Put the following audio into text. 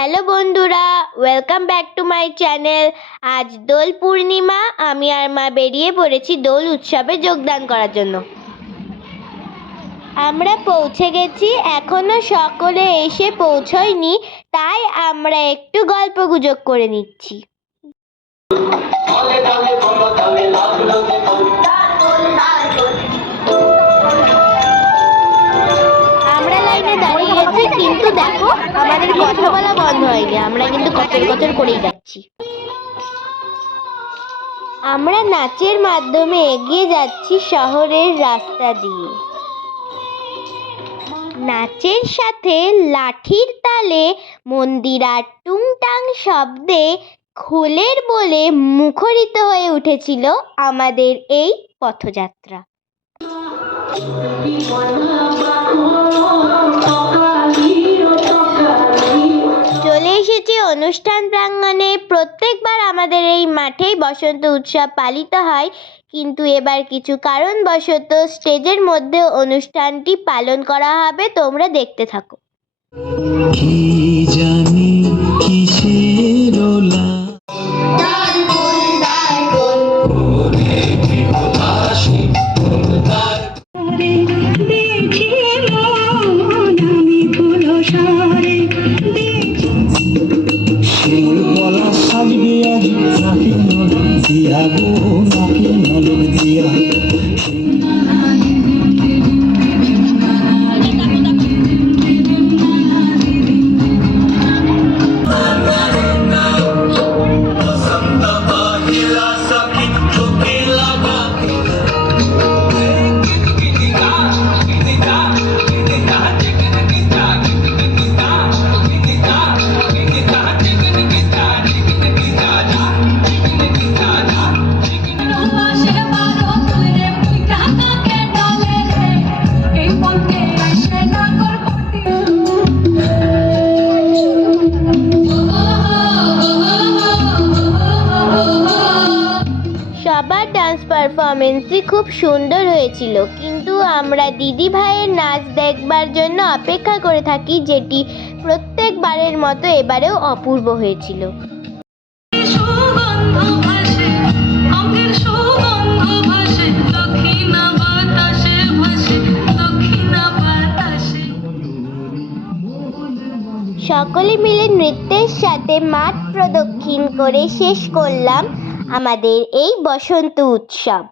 Hello বন্ধুরা, welcome back to my channel. আজ দোল পূর্ণিমা। আমি আর মা বেরিয়ে পড়েছি দোল উৎসবে যোগদান করার জন্য। আমরা পৌঁছে গেছি, এখনো সকলে এসে পৌঁছয়নি, তাই আমরা একটু গল্পগুজব করে নিচ্ছি। আমরা লাইনে দাঁড়িয়ে গেছি, কিন্তু দেখো আমাদের কথা বলা বন্ধ হয়নি, আমরা কিন্তু কচর কচর করেই যাচ্ছি। আমরা নাচের মাধ্যমে এগিয়ে যাচ্ছি শহরের রাস্তা দিয়ে। নাচের সাথে লাঠির তালে, মন্দিরার টুংটাং শব্দে খোলের বলে মুখরিত হয়ে উঠেছিল আমাদের এই পথযাত্রা। চলে এসেছি অনুষ্ঠান প্রাঙ্গণে। প্রত্যেকবার আমাদের এই মাঠেই বসন্ত উৎসব পালিত হয়, কিন্তু এবার কিছু কারণবশত স্টেজের মধ্যে অনুষ্ঠানটি পালন করা হবে। তোমরা দেখতে থাকো। কি জানি কিসের ওলা সাজবে আজ নাকি নলক দিয়া গো, নাকি নলক দিয়া। সবার ডান্স পারফরমেন্সই খুব সুন্দর হয়েছিল, কিন্তু আমরা দিদি ভাইয়ের নাচ দেখবার জন্য অপেক্ষা করে থাকি, যেটি প্রত্যেকবারের মতো এবারেও অপূর্ব হয়েছিল। সকলে মিলে নৃত্যের সাথে মাঠ প্রদক্ষিণ করে শেষ করলাম আমাদের এই বসন্ত উৎসব।